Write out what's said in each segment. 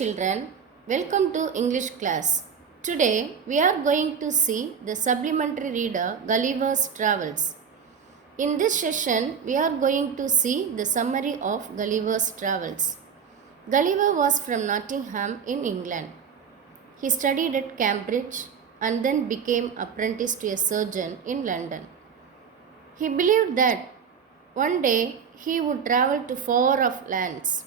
children, welcome to English class. Today we are going to see the supplementary reader Gulliver's Travels. In this session we are going to see the summary of Gulliver's Travels. Gulliver was from Nottingham in England. He studied at Cambridge and then became apprenticed to a surgeon in London. He believed that one day he would travel to far off lands.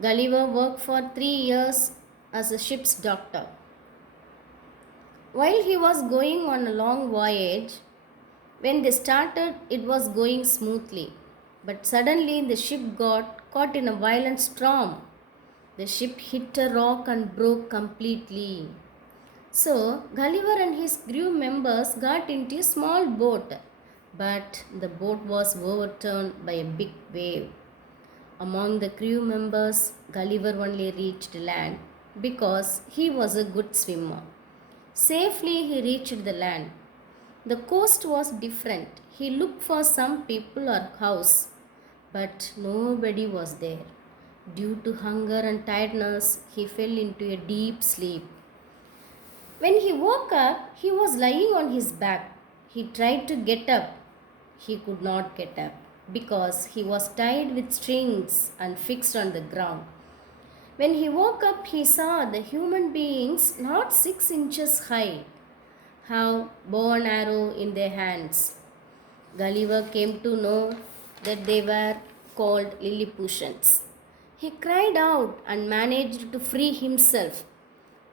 Gulliver worked for 3 years as a ship's doctor. While he was going on a long voyage, when they started, it was going smoothly. But suddenly the ship got caught in a violent storm. The ship hit a rock and broke completely. So Gulliver and his crew members got into a small boat, but the boat was overturned by a big wave. Among the crew members, Gulliver only reached land because he was a good swimmer. Safely he reached the land. The coast was different. He looked for some people or house, but nobody was there. Due to hunger and tiredness, he fell into a deep sleep. When he woke up, he was lying on his back. He tried to get up. He could not get up because he was tied with strings and fixed on the ground. When he woke up, he saw the human beings not 6 inches high have bow and arrow in their hands. Gulliver came to know that they were called Lilliputians. He cried out and managed to free himself,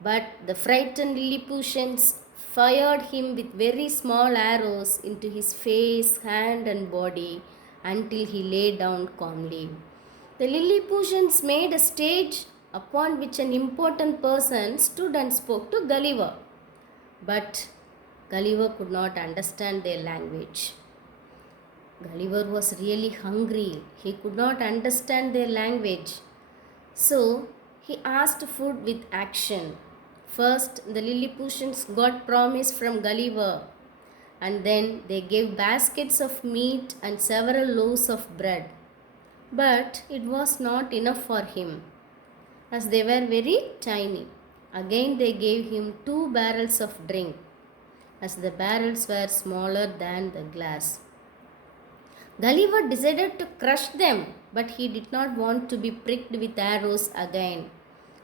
but the frightened Lilliputians fired him with very small arrows into his face, hand, and body until he lay down calmly. The Lilliputians made a stage upon which an important person stood and spoke to Gulliver. But Gulliver could not understand their language. Gulliver was really hungry. He could not understand their language. So he asked food with action. First, the Lilliputians got promise from Gulliver, and then they gave baskets of meat and several loaves of bread. But it was not enough for him, as they were very tiny. Again they gave him 2 barrels of drink, as the barrels were smaller than the glass. Gulliver decided to crush them, but he did not want to be pricked with arrows again.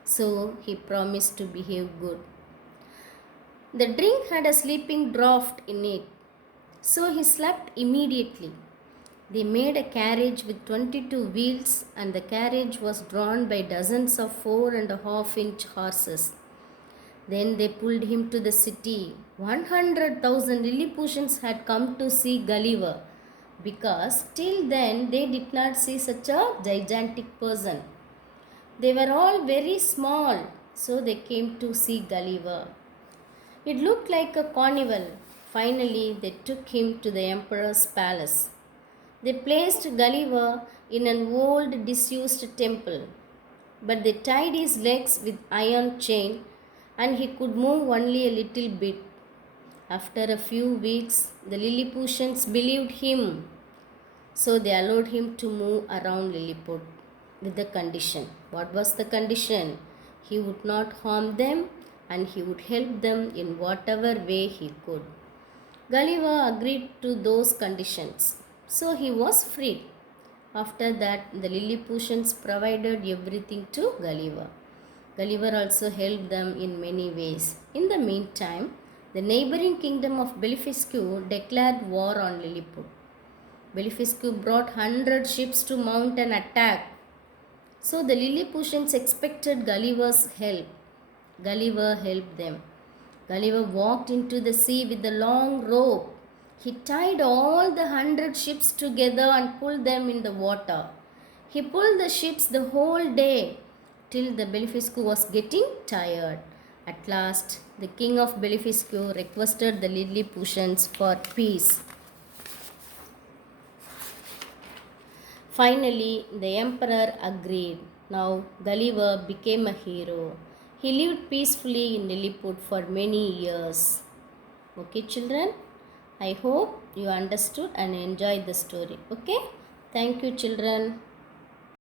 So he promised to behave good. The drink had a sleeping draught in it, so he slept immediately. They made a carriage with 22 wheels, and the carriage was drawn by dozens of 4.5-inch horses. Then they pulled him to the city. 100,000 Lilliputians had come to see Gulliver, because till then they did not see such a gigantic person. They were all very small, so they came to see Gulliver. It looked like a carnival. Finally, they took him to the emperor's palace. They placed Gulliver in an old disused temple, but they tied his legs with iron chain and he could move only a little bit. After a few weeks, the Lilliputians believed him, so they allowed him to move around Lilliput with the condition. What was the condition? He would not harm them and he would help them in whatever way he could. Gulliver agreed to those conditions, so he was freed. After that, the Lilliputians provided everything to Gulliver. Gulliver also helped them in many ways. In the meantime, the neighboring kingdom of Belfiscu declared war on Lilliput. Belfiscu brought 100 ships to mount an attack. So the Lilliputians expected Gulliver's help. Gulliver helped them. Gulliver walked into the sea with a long rope. He tied all the 100 ships together and pulled them in the water. He pulled the ships the whole day till the Belfiscu was getting tired. At last, the king of Belfiscu requested the Lilliputians for peace. Finally, the emperor agreed. Now, Gulliver became a hero. He lived peacefully in Lilliput for many years. Okay, children? I hope you understood and enjoyed the story. Okay? Thank you, children.